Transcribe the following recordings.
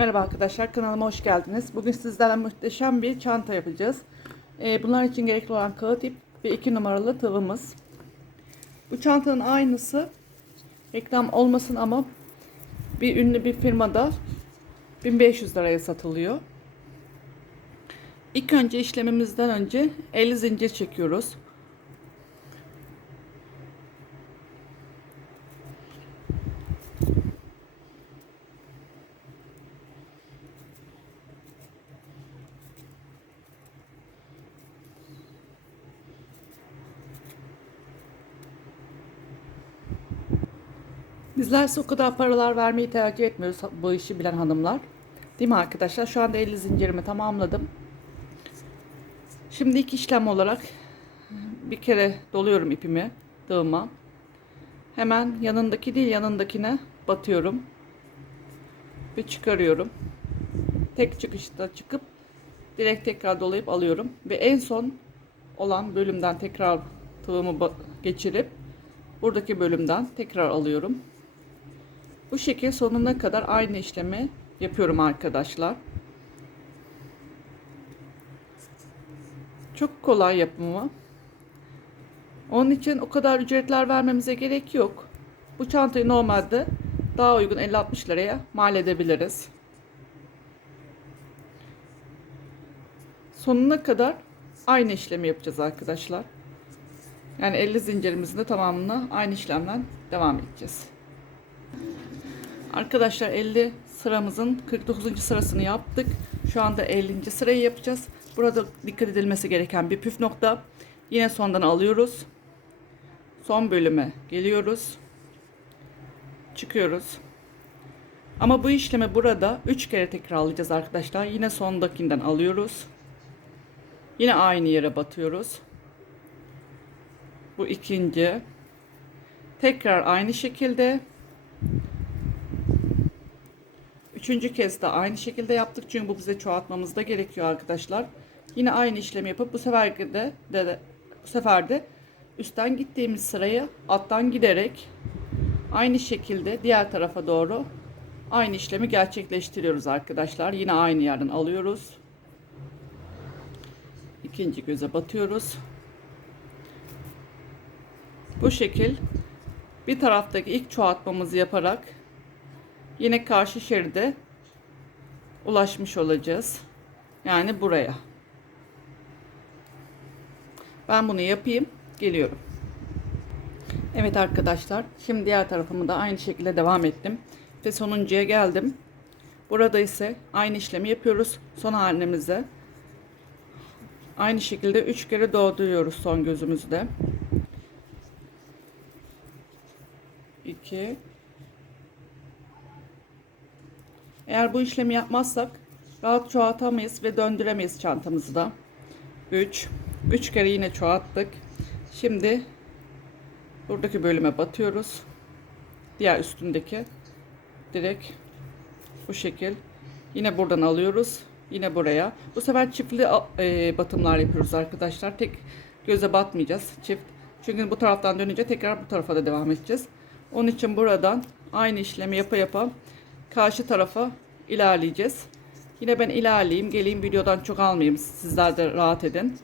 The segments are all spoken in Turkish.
Merhaba arkadaşlar kanalıma hoş geldiniz. Bugün sizlerle muhteşem bir çanta yapacağız. Ee, bunlar için gerekli olan kağıt ip ve 2 numaralı tığımız. Bu çantanın aynısı reklam olmasın ama bir ünlü bir firmada 1500 liraya satılıyor. İlk önce işlemimizden önce 50 zincir çekiyoruz. Bizlerse o kadar paralar vermeyi tercih etmiyoruz bu işi bilen hanımlar. Değil mi arkadaşlar? Şu anda 50 zincirimi tamamladım. Şimdi ilk işlem olarak bir kere doluyorum ipimi tığıma. Hemen yanındaki değil yanındakine batıyorum. Ve çıkarıyorum. Tek çıkışta çıkıp direkt tekrar dolayıp alıyorum. Ve en son olan bölümden tekrar tığımı geçirip buradaki bölümden tekrar alıyorum. Bu şekil sonuna kadar aynı işlemi yapıyorum arkadaşlar. Çok kolay yapımı. Onun için o kadar ücretler vermemize gerek yok. Bu çantayı normalde daha uygun 50-60 liraya mal edebiliriz. Sonuna kadar aynı işlemi yapacağız arkadaşlar. Yani 50 zincirimizin de tamamını aynı işlemden devam edeceğiz. Arkadaşlar 50 sıramızın 49. sırasını yaptık. Şu anda 50. sırayı yapacağız. Burada dikkat edilmesi gereken bir püf nokta. Yine sondan alıyoruz. Son bölüme geliyoruz. Çıkıyoruz. Ama bu işlemi burada 3 kere tekrarlayacağız arkadaşlar. Yine sondakinden alıyoruz. Yine aynı yere batıyoruz. Bu ikinci. Tekrar aynı şekilde Üçüncü kez de aynı şekilde yaptık. Çünkü bu bize çoğaltmamız da gerekiyor arkadaşlar. Yine aynı işlemi yapıp bu sefer de, de, de bu sefer de üstten gittiğimiz sırayı alttan giderek aynı şekilde diğer tarafa doğru aynı işlemi gerçekleştiriyoruz arkadaşlar. Yine aynı yerden alıyoruz. İkinci göze batıyoruz. Bu şekil bir taraftaki ilk çoğaltmamızı yaparak yine karşı şeride ulaşmış olacağız. Yani buraya. Ben bunu yapayım. Geliyorum. Evet arkadaşlar. Şimdi diğer tarafımı da aynı şekilde devam ettim. Ve sonuncuya geldim. Burada ise aynı işlemi yapıyoruz. Son halimize. Aynı şekilde 3 kere dolduruyoruz son gözümüzde. 2 Eğer bu işlemi yapmazsak rahat çoğaltamayız ve döndüremeyiz çantamızı da. 3 3 kere yine çoğalttık. Şimdi buradaki bölüme batıyoruz. Diğer üstündeki direkt bu şekil. Yine buradan alıyoruz. Yine buraya. Bu sefer çiftli e, batımlar yapıyoruz arkadaşlar. Tek göze batmayacağız. Çift. Çünkü bu taraftan dönünce tekrar bu tarafa da devam edeceğiz. Onun için buradan aynı işlemi yapa yapa karşı tarafa ilerleyeceğiz. Yine ben ilerleyeyim. Geleyim videodan çok almayayım. Sizler de rahat edin.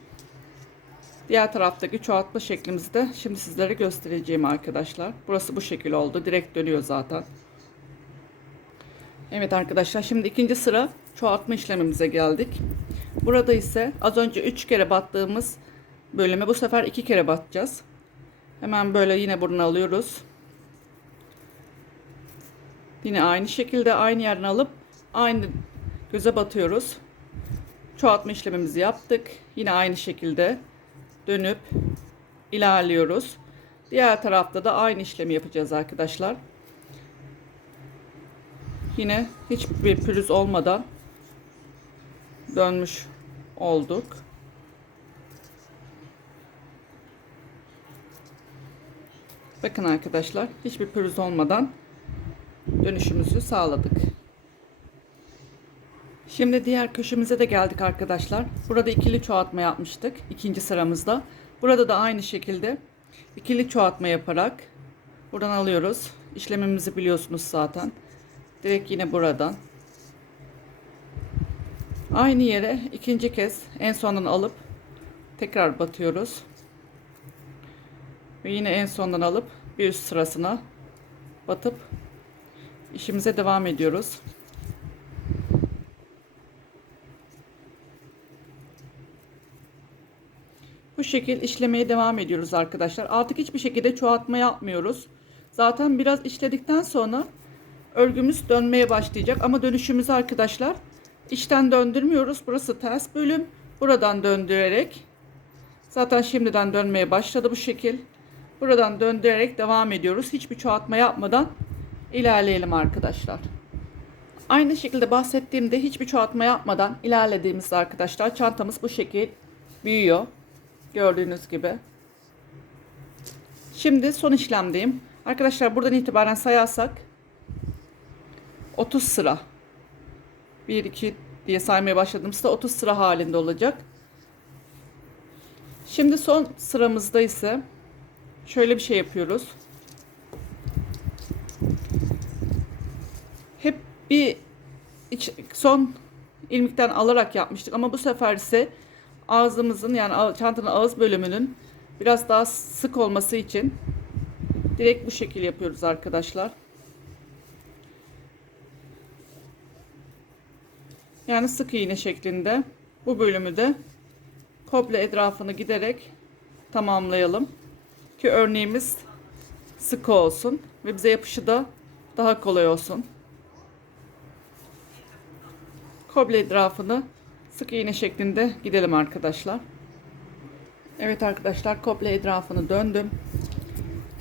Diğer taraftaki çoğaltma şeklimizi de şimdi sizlere göstereceğim arkadaşlar. Burası bu şekil oldu. Direkt dönüyor zaten. Evet arkadaşlar şimdi ikinci sıra çoğaltma işlemimize geldik. Burada ise az önce 3 kere battığımız bölüme bu sefer 2 kere batacağız. Hemen böyle yine buradan alıyoruz. Yine aynı şekilde aynı yerden alıp aynı göze batıyoruz. Çoğaltma işlemimizi yaptık. Yine aynı şekilde dönüp ilerliyoruz. Diğer tarafta da aynı işlemi yapacağız arkadaşlar. Yine hiçbir pürüz olmadan dönmüş olduk. Bakın arkadaşlar hiçbir pürüz olmadan dönüşümüzü sağladık. Şimdi diğer köşemize de geldik arkadaşlar. Burada ikili çoğaltma yapmıştık ikinci sıramızda. Burada da aynı şekilde ikili çoğaltma yaparak buradan alıyoruz. İşlemimizi biliyorsunuz zaten. Direkt yine buradan Aynı yere ikinci kez en sondan alıp tekrar batıyoruz. Ve yine en sondan alıp bir üst sırasına batıp işimize devam ediyoruz. Bu şekil işlemeye devam ediyoruz arkadaşlar. Artık hiçbir şekilde çoğaltma yapmıyoruz. Zaten biraz işledikten sonra örgümüz dönmeye başlayacak. Ama dönüşümüzü arkadaşlar içten döndürmüyoruz. Burası ters bölüm. Buradan döndürerek zaten şimdiden dönmeye başladı bu şekil. Buradan döndürerek devam ediyoruz. Hiçbir çoğaltma yapmadan ilerleyelim arkadaşlar. Aynı şekilde bahsettiğimde hiçbir çoğaltma yapmadan ilerlediğimizde arkadaşlar çantamız bu şekil büyüyor. Gördüğünüz gibi. Şimdi son işlemdeyim. Arkadaşlar buradan itibaren sayarsak 30 sıra. 1 2 diye saymaya başladığımızda 30 sıra halinde olacak. Şimdi son sıramızda ise şöyle bir şey yapıyoruz. Bir iç, son ilmikten alarak yapmıştık ama bu sefer ise ağzımızın yani çantanın ağız bölümünün biraz daha sık olması için direkt bu şekil yapıyoruz arkadaşlar. Yani sık iğne şeklinde bu bölümü de komple etrafını giderek tamamlayalım. Ki örneğimiz sıkı olsun ve bize yapışı da daha kolay olsun. Komple etrafını sık iğne şeklinde gidelim arkadaşlar. Evet arkadaşlar komple etrafını döndüm.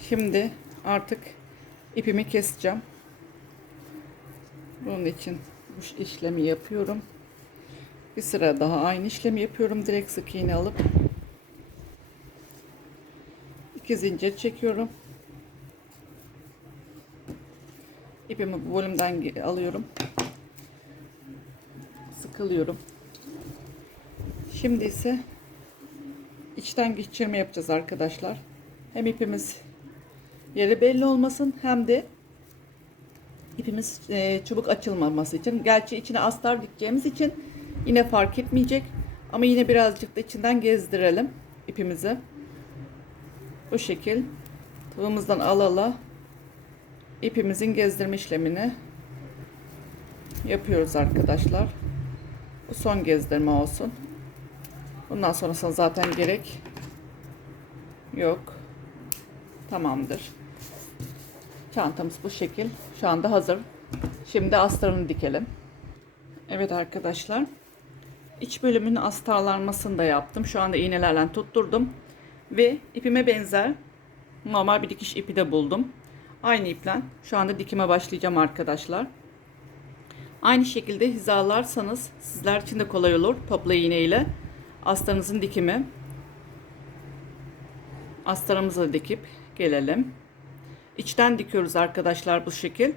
Şimdi artık ipimi keseceğim. Bunun için bu işlemi yapıyorum. Bir sıra daha aynı işlemi yapıyorum. Direkt sık iğne alıp iki zincir çekiyorum. İpimi bu bölümden alıyorum. Sıkılıyorum. Şimdi ise içten geçirme yapacağız arkadaşlar. Hem ipimiz yeri belli olmasın hem de ipimiz e, çabuk açılmaması için. Gerçi içine astar dikeceğimiz için yine fark etmeyecek. Ama yine birazcık da içinden gezdirelim ipimizi. Bu şekil tığımızdan al ala ipimizin gezdirme işlemini yapıyoruz arkadaşlar. Bu son gezdirme olsun. Bundan sonrasına zaten gerek yok. Tamamdır. Çantamız bu şekil. Şu anda hazır. Şimdi astarını dikelim. Evet arkadaşlar. İç bölümünün astarlanmasını da yaptım. Şu anda iğnelerle tutturdum. Ve ipime benzer normal bir dikiş ipi de buldum. Aynı iple şu anda dikime başlayacağım arkadaşlar. Aynı şekilde hizalarsanız sizler için de kolay olur. Topla iğne ile astarınızın dikimi. Astarımızı dikip gelelim. İçten dikiyoruz arkadaşlar bu şekil.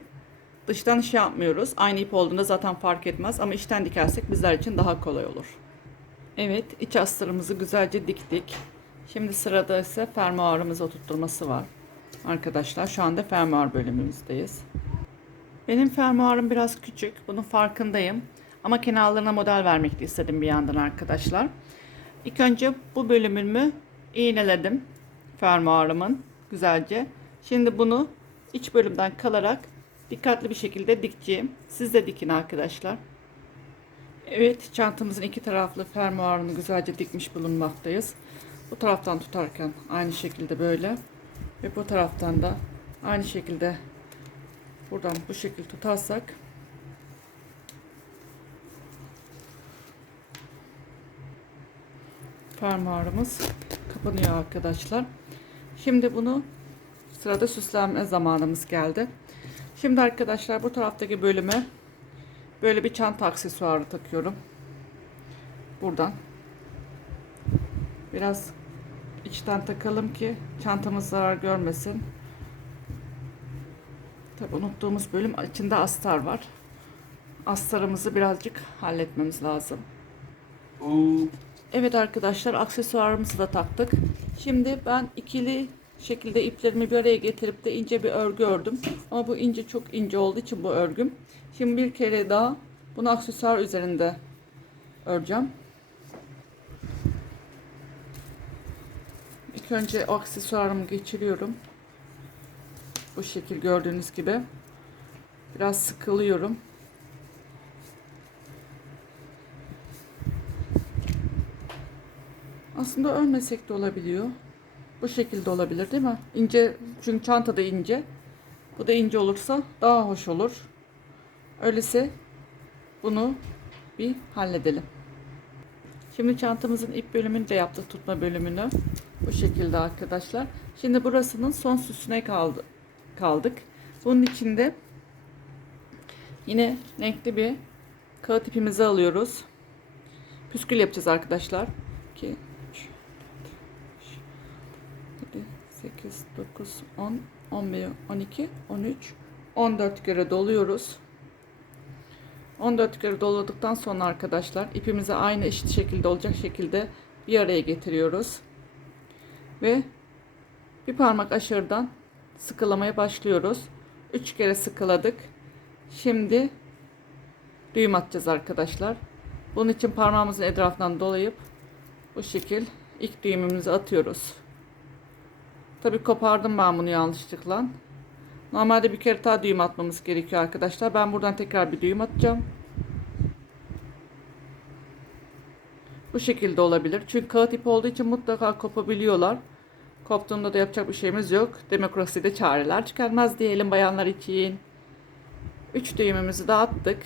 Dıştan şey yapmıyoruz. Aynı ip olduğunda zaten fark etmez ama içten dikersek bizler için daha kolay olur. Evet iç astarımızı güzelce diktik. Şimdi sırada ise fermuarımızı oturtturması var. Arkadaşlar şu anda fermuar bölümümüzdeyiz. Benim fermuarım biraz küçük. Bunun farkındayım. Ama kenarlarına model vermek de istedim bir yandan arkadaşlar. İlk önce bu bölümümü iğneledim. Fermuarımın güzelce. Şimdi bunu iç bölümden kalarak dikkatli bir şekilde dikeceğim. Siz de dikin arkadaşlar. Evet çantamızın iki taraflı fermuarını güzelce dikmiş bulunmaktayız. Bu taraftan tutarken aynı şekilde böyle ve bu taraftan da aynı şekilde buradan bu şekilde tutarsak fermuarımız kapanıyor arkadaşlar. Şimdi bunu sırada süslenme zamanımız geldi. Şimdi arkadaşlar bu taraftaki bölüme böyle bir çanta aksesuarı takıyorum. Buradan biraz içten takalım ki çantamız zarar görmesin. Tabi unuttuğumuz bölüm içinde astar var. Astarımızı birazcık halletmemiz lazım. Evet arkadaşlar aksesuarımızı da taktık. Şimdi ben ikili şekilde iplerimi bir araya getirip de ince bir örgü ördüm. Ama bu ince çok ince olduğu için bu örgüm. Şimdi bir kere daha bunu aksesuar üzerinde öreceğim. İlk önce aksesuarımı geçiriyorum. Bu şekil gördüğünüz gibi. Biraz sıkılıyorum. Aslında örmesek de olabiliyor. Bu şekilde olabilir değil mi? İnce çünkü çanta da ince. Bu da ince olursa daha hoş olur. Öyleyse bunu bir halledelim. Şimdi çantamızın ip bölümünü de yaptık tutma bölümünü. Bu şekilde arkadaşlar. Şimdi burasının son süsüne kaldı, kaldık. Bunun içinde yine renkli bir kağıt ipimizi alıyoruz. Püskül yapacağız arkadaşlar. 2, 3, 7, 8, 9, 10, 11, 12, 13, 14 kere doluyoruz. 14 kere doladıktan sonra arkadaşlar ipimizi aynı eşit şekilde olacak şekilde bir araya getiriyoruz. Ve bir parmak aşağıdan sıkılamaya başlıyoruz. 3 kere sıkıladık. Şimdi düğüm atacağız arkadaşlar. Bunun için parmağımızın etrafından dolayıp bu şekil ilk düğümümüzü atıyoruz. Tabi kopardım ben bunu yanlışlıkla. Normalde bir kere daha düğüm atmamız gerekiyor arkadaşlar. Ben buradan tekrar bir düğüm atacağım. Bu şekilde olabilir. Çünkü kağıt ip olduğu için mutlaka kopabiliyorlar. Koptuğunda da yapacak bir şeyimiz yok. Demokraside çareler çıkarmaz diyelim bayanlar için. 3 düğümümüzü de attık.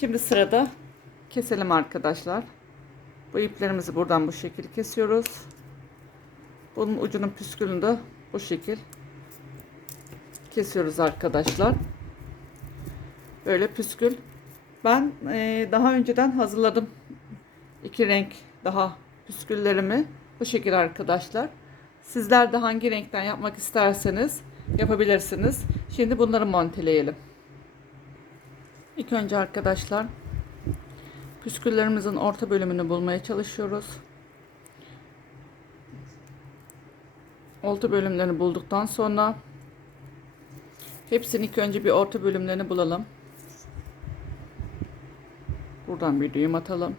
Şimdi sırada keselim arkadaşlar. Bu iplerimizi buradan bu şekil kesiyoruz. Bunun ucunun püskülünü de bu şekil kesiyoruz arkadaşlar. Böyle püskül. Ben e, daha önceden hazırladım. iki renk daha püsküllerimi. Bu şekil arkadaşlar. Sizler de hangi renkten yapmak isterseniz yapabilirsiniz. Şimdi bunları monteleyelim. İlk önce arkadaşlar püsküllerimizin orta bölümünü bulmaya çalışıyoruz. Orta bölümlerini bulduktan sonra hepsini ilk önce bir orta bölümlerini bulalım. Buradan bir düğüm atalım.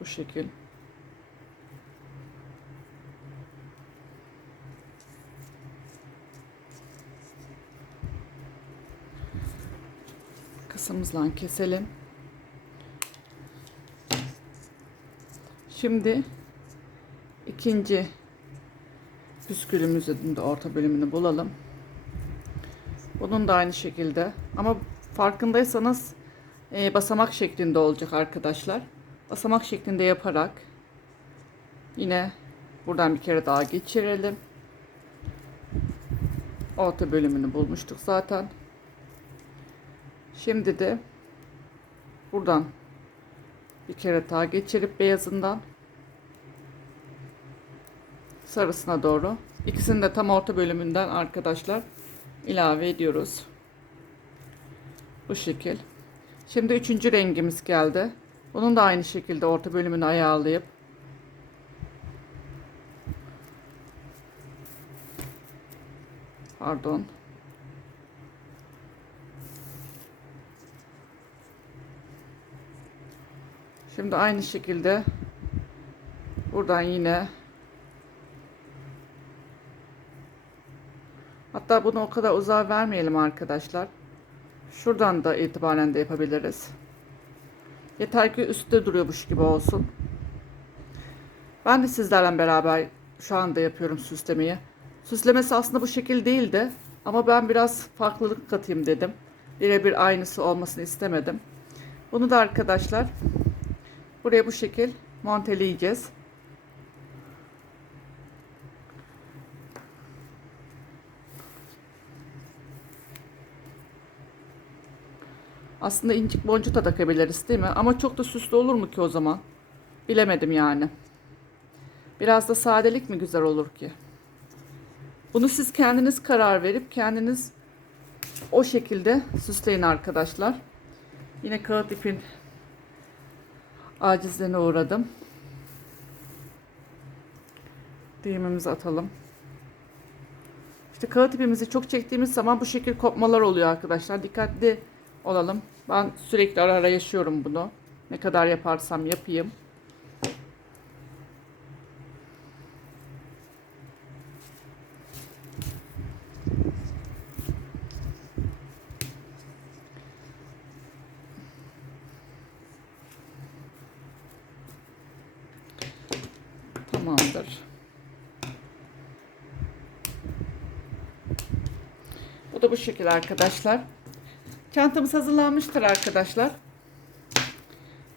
Bu şekil. Kısımızla keselim. Şimdi ikinci püskülümüzün de orta bölümünü bulalım. Bunun da aynı şekilde ama farkındaysanız e, basamak şeklinde olacak arkadaşlar. Basamak şeklinde yaparak yine buradan bir kere daha geçirelim. Orta bölümünü bulmuştuk zaten. Şimdi de buradan bir kere daha geçirip beyazından sarısına doğru ikisini de tam orta bölümünden arkadaşlar ilave ediyoruz. Bu şekil. Şimdi üçüncü rengimiz geldi. Bunun da aynı şekilde orta bölümünü ayarlayıp pardon Şimdi aynı şekilde buradan yine hatta bunu o kadar uzağa vermeyelim arkadaşlar. Şuradan da itibaren de yapabiliriz. Yeter ki üstte duruyormuş gibi olsun. Ben de sizlerle beraber şu anda yapıyorum süslemeyi. Süslemesi aslında bu şekil değildi. Ama ben biraz farklılık katayım dedim. Birebir aynısı olmasını istemedim. Bunu da arkadaşlar buraya bu şekil monteleyeceğiz. Aslında incik boncuk da takabiliriz değil mi? Ama çok da süslü olur mu ki o zaman? Bilemedim yani. Biraz da sadelik mi güzel olur ki? Bunu siz kendiniz karar verip kendiniz o şekilde süsleyin arkadaşlar. Yine kağıt ipin acizlerine uğradım. Düğümümüzü atalım. İşte kağıt ipimizi çok çektiğimiz zaman bu şekil kopmalar oluyor arkadaşlar. Dikkatli olalım. Ben sürekli ara ara yaşıyorum bunu. Ne kadar yaparsam yapayım. Tamamdır. Bu da bu şekilde arkadaşlar. Çantamız hazırlanmıştır arkadaşlar.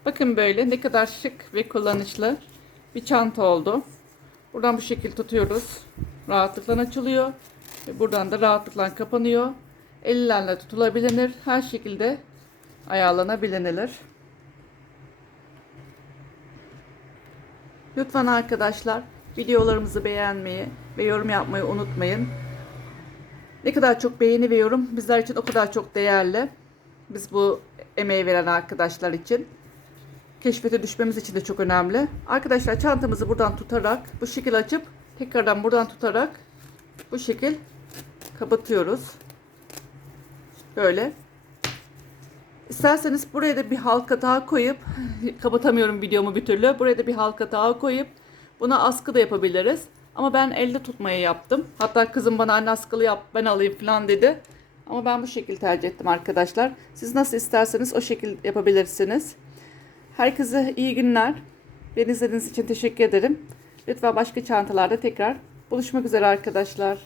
Bakın böyle ne kadar şık ve kullanışlı bir çanta oldu. Buradan bu şekilde tutuyoruz. Rahatlıkla açılıyor. Ve buradan da rahatlıkla kapanıyor. Ellerle tutulabilir. Her şekilde ayarlanabilir. Lütfen arkadaşlar videolarımızı beğenmeyi ve yorum yapmayı unutmayın. Ne kadar çok beğeni ve yorum bizler için o kadar çok değerli. Biz bu emeği veren arkadaşlar için. Keşfete düşmemiz için de çok önemli. Arkadaşlar çantamızı buradan tutarak bu şekil açıp tekrardan buradan tutarak bu şekil kapatıyoruz. Böyle. İsterseniz buraya da bir halka daha koyup kapatamıyorum videomu bir türlü. Buraya da bir halka daha koyup buna askı da yapabiliriz. Ama ben elde tutmayı yaptım. Hatta kızım bana anne askılı yap ben alayım falan dedi. Ama ben bu şekil tercih ettim arkadaşlar. Siz nasıl isterseniz o şekil yapabilirsiniz. Herkese iyi günler. Beni izlediğiniz için teşekkür ederim. Lütfen başka çantalarda tekrar buluşmak üzere arkadaşlar.